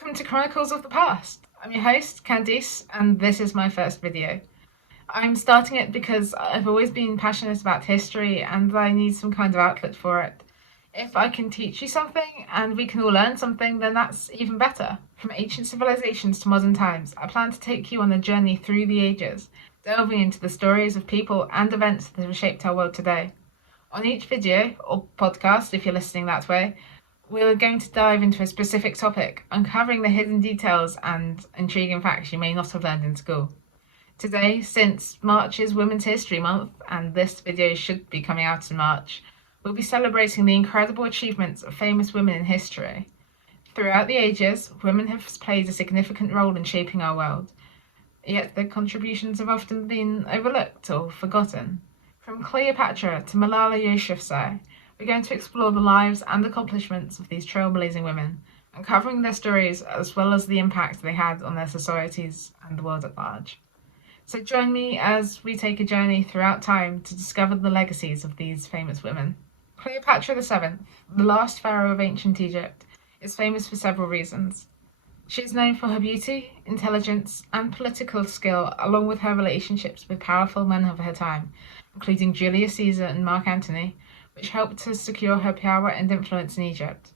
Welcome to Chronicles of the Past. I'm your host, Candice, and this is my first video. I'm starting it because I've always been passionate about history and I need some kind of outlet for it. If I can teach you something and we can all learn something, then that's even better. From ancient civilizations to modern times, I plan to take you on a journey through the ages, delving into the stories of people and events that have shaped our world today. On each video, or podcast if you're listening that way, we're going to dive into a specific topic, uncovering the hidden details and intriguing facts you may not have learned in school. Today, since March is Women's History Month, and this video should be coming out in March, we'll be celebrating the incredible achievements of famous women in history. Throughout the ages, women have played a significant role in shaping our world, yet their contributions have often been overlooked or forgotten. From Cleopatra to Malala Yousafzai, we're going to explore the lives and accomplishments of these trailblazing women, uncovering their stories as well as the impact they had on their societies and the world at large. So join me as we take a journey throughout time to discover the legacies of these famous women. Cleopatra VII, the last pharaoh of ancient Egypt, is famous for several reasons. She is known for her beauty, intelligence, and political skill, along with her relationships with powerful men of her time, including Julius Caesar and Mark Antony, which helped to secure her power and influence in Egypt.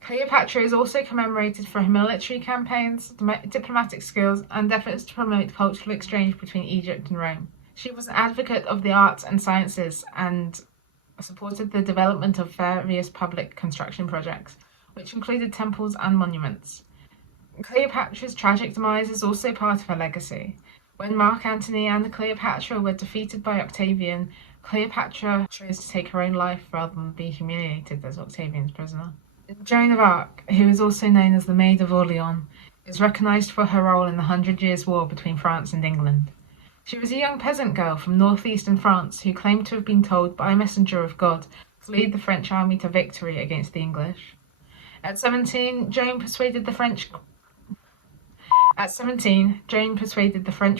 Cleopatra is also commemorated for her military campaigns, diplomatic skills, and efforts to promote cultural exchange between Egypt and Rome. She was an advocate of the arts and sciences and supported the development of various public construction projects, which included temples and monuments. Cleopatra's tragic demise is also part of her legacy. When Mark Antony and Cleopatra were defeated by Octavian, Cleopatra chose to take her own life rather than be humiliated as Octavian's prisoner. Joan of Arc, who is also known as the Maid of Orleans, is recognised for her role in the 100 Years' War between France and England. She was a young peasant girl from northeastern France who claimed to have been told by a messenger of God to lead the French army to victory against the English. At 17, Joan persuaded the French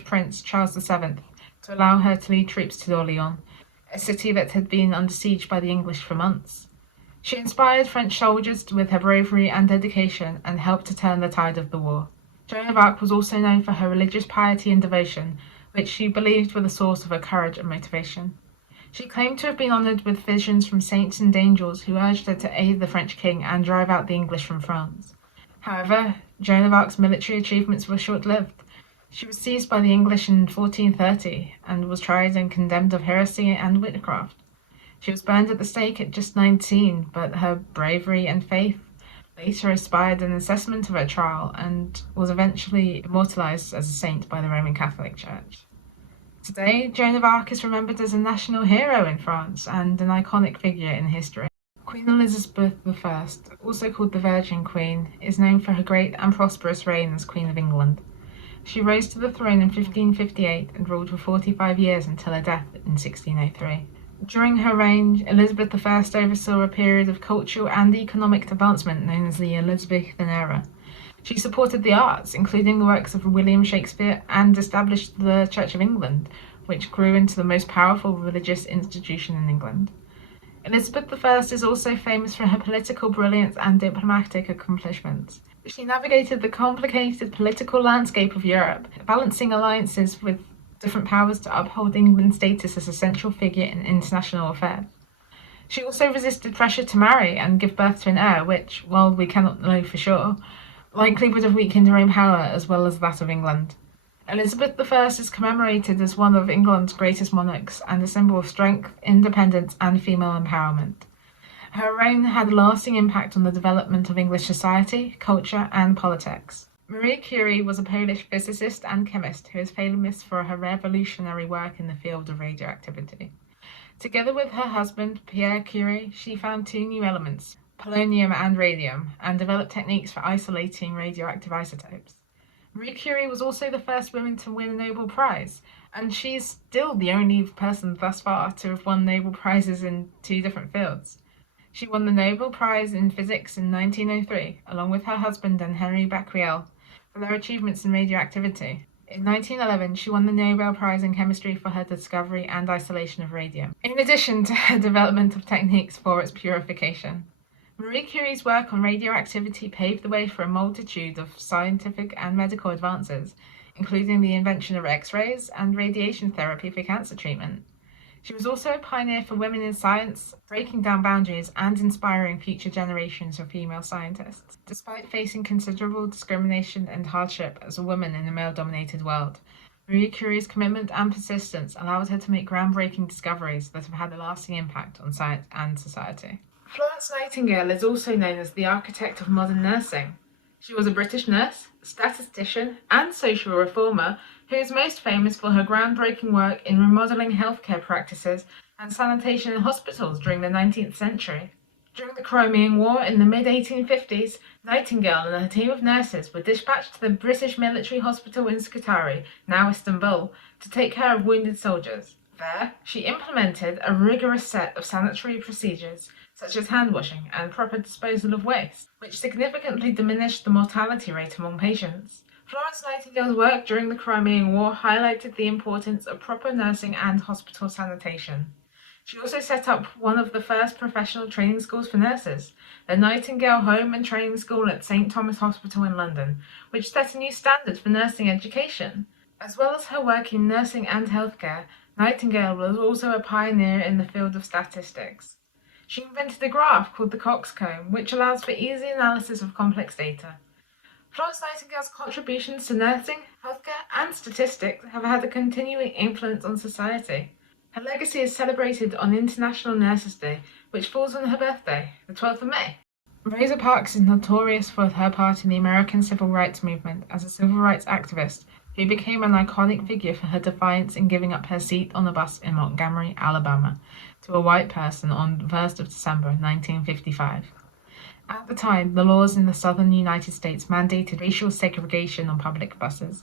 Prince Charles VII to allow her to lead troops to Orleans, a city that had been under siege by the English for months. She inspired French soldiers with her bravery and dedication and helped to turn the tide of the war. Joan of Arc was also known for her religious piety and devotion, which she believed were the source of her courage and motivation. She claimed to have been honoured with visions from saints and angels who urged her to aid the French king and drive out the English from France. However, Joan of Arc's military achievements were short-lived. She was seized by the English in 1430 and was tried and condemned of heresy and witchcraft. She was burned at the stake at just 19, but her bravery and faith later inspired an assessment of her trial and was eventually immortalised as a saint by the Roman Catholic Church. Today, Joan of Arc is remembered as a national hero in France and an iconic figure in history. Queen Elizabeth I, also called the Virgin Queen, is known for her great and prosperous reign as Queen of England. She rose to the throne in 1558 and ruled for 45 years until her death in 1603. During her reign, Elizabeth I oversaw a period of cultural and economic advancement known as the Elizabethan era. She supported the arts, including the works of William Shakespeare, and established the Church of England, which grew into the most powerful religious institution in England. Elizabeth I is also famous for her political brilliance and diplomatic accomplishments. She navigated the complicated political landscape of Europe, balancing alliances with different powers to uphold England's status as a central figure in international affairs. She also resisted pressure to marry and give birth to an heir, which, while we cannot know for sure, likely would have weakened her own power as well as that of England. Elizabeth I is commemorated as one of England's greatest monarchs and a symbol of strength, independence, and female empowerment. Her reign had a lasting impact on the development of English society, culture, and politics. Marie Curie was a Polish physicist and chemist who is famous for her revolutionary work in the field of radioactivity. Together with her husband, Pierre Curie, she found two new elements, polonium and radium, and developed techniques for isolating radioactive isotopes. Marie Curie was also the first woman to win a Nobel Prize, and she's still the only person thus far to have won Nobel Prizes in two different fields. She won the Nobel Prize in Physics in 1903, along with her husband and Henri Becquerel, for their achievements in radioactivity. In 1911, she won the Nobel Prize in Chemistry for her discovery and isolation of radium, in addition to her development of techniques for its purification. Marie Curie's work on radioactivity paved the way for a multitude of scientific and medical advances, including the invention of X-rays and radiation therapy for cancer treatment. She was also a pioneer for women in science, breaking down boundaries and inspiring future generations of female scientists. Despite facing considerable discrimination and hardship as a woman in a male-dominated world, Marie Curie's commitment and persistence allowed her to make groundbreaking discoveries that have had a lasting impact on science and society. Florence Nightingale is also known as the architect of modern nursing. She was a British nurse, statistician, and social reformer who is most famous for her groundbreaking work in remodeling healthcare practices and sanitation in hospitals during the 19th century. During the Crimean War in the mid-1850s, Nightingale and her team of nurses were dispatched to the British military hospital in Scutari, now Istanbul, to take care of wounded soldiers. There, she implemented a rigorous set of sanitary procedures, such as hand washing and proper disposal of waste, which significantly diminished the mortality rate among patients. Florence Nightingale's work during the Crimean War highlighted the importance of proper nursing and hospital sanitation. She also set up one of the first professional training schools for nurses, the Nightingale Home and Training School at St Thomas Hospital in London, which set a new standard for nursing education. As well as her work in nursing and healthcare, Nightingale was also a pioneer in the field of statistics. She invented a graph called the Coxcomb, which allows for easy analysis of complex data. Florence Nightingale's contributions to nursing, healthcare, and statistics have had a continuing influence on society. Her legacy is celebrated on International Nurses' Day, which falls on her birthday, the 12th of May. Rosa Parks is notorious for her part in the American civil rights movement as a civil rights activist who became an iconic figure for her defiance in giving up her seat on a bus in Montgomery, Alabama, to a white person on the 1st of December 1955. At the time, the laws in the southern United States mandated racial segregation on public buses.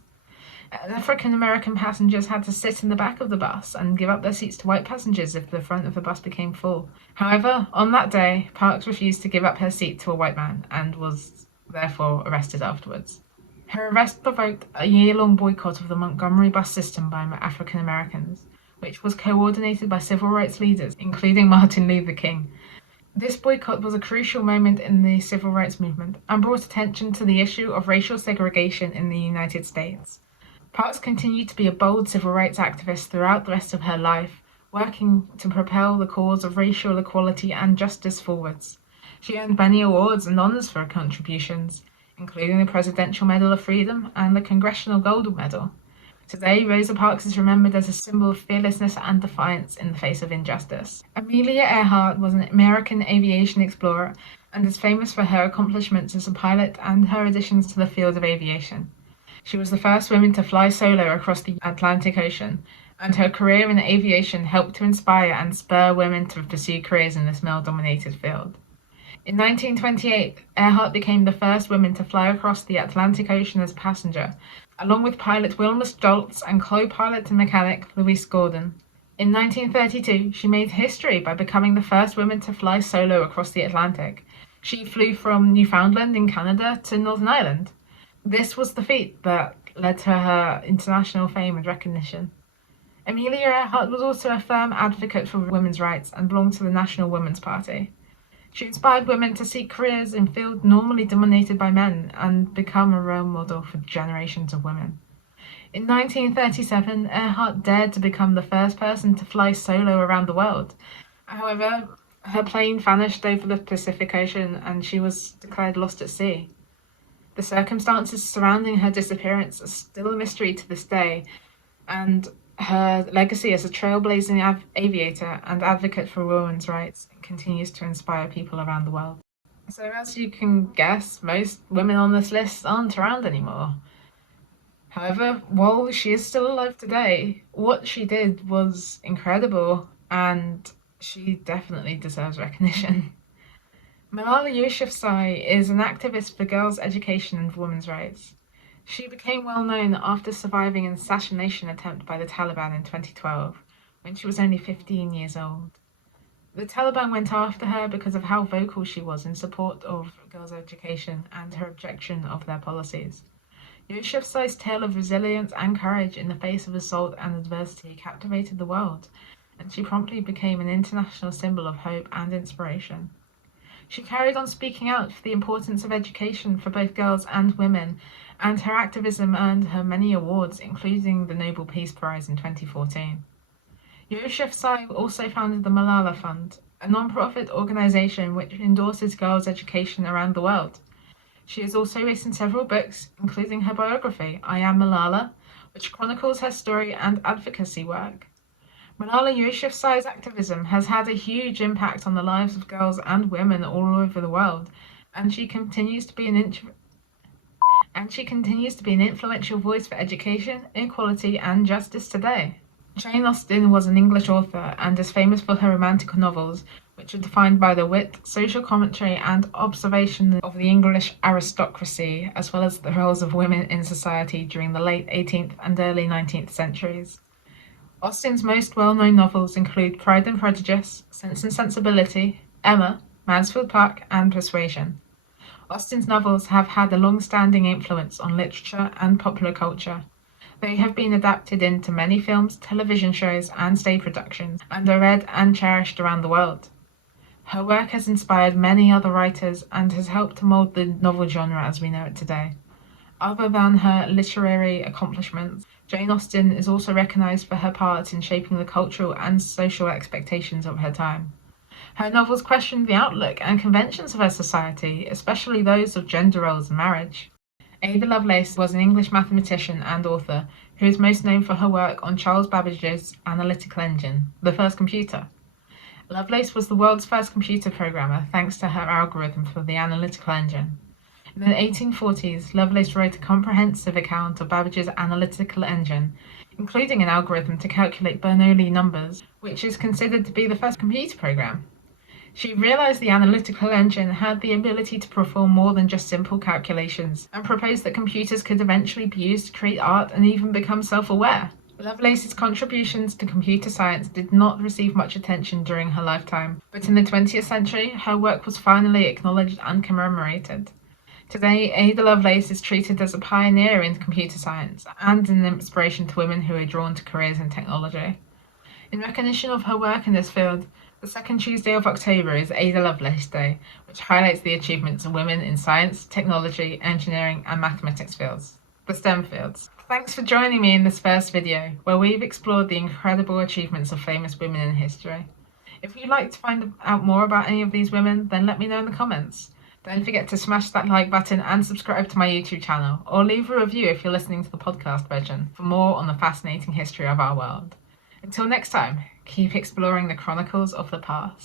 African-American passengers had to sit in the back of the bus and give up their seats to white passengers if the front of the bus became full. However, on that day, Parks refused to give up her seat to a white man and was therefore arrested afterwards. Her arrest provoked a year-long boycott of the Montgomery bus system by African Americans, which was coordinated by civil rights leaders, including Martin Luther King. This boycott was a crucial moment in the civil rights movement and brought attention to the issue of racial segregation in the United States. Parks continued to be a bold civil rights activist throughout the rest of her life, working to propel the cause of racial equality and justice forwards. She earned many awards and honors for her contributions, including the Presidential Medal of Freedom and the Congressional Gold Medal. Today, Rosa Parks is remembered as a symbol of fearlessness and defiance in the face of injustice. Amelia Earhart was an American aviation explorer and is famous for her accomplishments as a pilot and her additions to the field of aviation. She was the first woman to fly solo across the Atlantic Ocean, and her career in aviation helped to inspire and spur women to pursue careers in this male-dominated field. In 1928, Earhart became the first woman to fly across the Atlantic Ocean as a passenger, along with pilot Wilma Stoltz and co-pilot and mechanic Louise Gordon. In 1932, she made history by becoming the first woman to fly solo across the Atlantic. She flew from Newfoundland in Canada to Northern Ireland. This was the feat that led to her international fame and recognition. Amelia Earhart was also a firm advocate for women's rights and belonged to the National Women's Party. She inspired women to seek careers in fields normally dominated by men and become a role model for generations of women. In 1937, Earhart dared to become the first person to fly solo around the world. However, her plane vanished over the Pacific Ocean and she was declared lost at sea. The circumstances surrounding her disappearance are still a mystery to this day, and her legacy as a trailblazing aviator and advocate for women's rights continues to inspire people around the world. So as you can guess, most women on this list aren't around anymore. However, while she is still alive today, what she did was incredible, and she definitely deserves recognition. Malala Yousafzai is an activist for girls' education and women's rights. She became well known after surviving an assassination attempt by the Taliban in 2012, when she was only 15 years old. The Taliban went after her because of how vocal she was in support of girls' education and her objection of their policies. Yousafzai's tale of resilience and courage in the face of assault and adversity captivated the world, and she promptly became an international symbol of hope and inspiration. She carried on speaking out for the importance of education for both girls and women, and her activism earned her many awards, including the Nobel Peace Prize in 2014. Yousafzai also founded the Malala Fund, a non-profit organization which endorses girls' education around the world. She has also written several books, including her biography, I Am Malala, which chronicles her story and advocacy work. Malala Yousafzai's activism has had a huge impact on the lives of girls and women all over the world, and she continues to be an influential voice for education, equality, and justice today. Jane Austen was an English author and is famous for her romantic novels, which are defined by the wit, social commentary, and observation of the English aristocracy, as well as the roles of women in society during the late 18th and early 19th centuries. Austen's most well-known novels include Pride and Prejudice, Sense and Sensibility, Emma, Mansfield Park, and Persuasion. Austen's novels have had a long-standing influence on literature and popular culture. They have been adapted into many films, television shows, and stage productions, and are read and cherished around the world. Her work has inspired many other writers and has helped to mold the novel genre as we know it today. Other than her literary accomplishments, Jane Austen is also recognized for her part in shaping the cultural and social expectations of her time. Her novels questioned the outlook and conventions of her society, especially those of gender roles and marriage. Ada Lovelace was an English mathematician and author who is most known for her work on Charles Babbage's analytical engine, the first computer. Lovelace was the world's first computer programmer thanks to her algorithm for the analytical engine. In the 1840s, Lovelace wrote a comprehensive account of Babbage's analytical engine, including an algorithm to calculate Bernoulli numbers, which is considered to be the first computer program. She realized the analytical engine had the ability to perform more than just simple calculations, and proposed that computers could eventually be used to create art and even become self-aware. Lovelace's contributions to computer science did not receive much attention during her lifetime, but in the 20th century, her work was finally acknowledged and commemorated. Today, Ada Lovelace is treated as a pioneer in computer science and an inspiration to women who are drawn to careers in technology. In recognition of her work in this field, the second Tuesday of October is Ada Lovelace Day, which highlights the achievements of women in science, technology, engineering, and mathematics fields, the STEM fields. Thanks for joining me in this first video, where we've explored the incredible achievements of famous women in history. If you'd like to find out more about any of these women, then let me know in the comments. Don't forget to smash that like button and subscribe to my YouTube channel, or leave a review if you're listening to the podcast version for more on the fascinating history of our world. Until next time, keep exploring the chronicles of the past.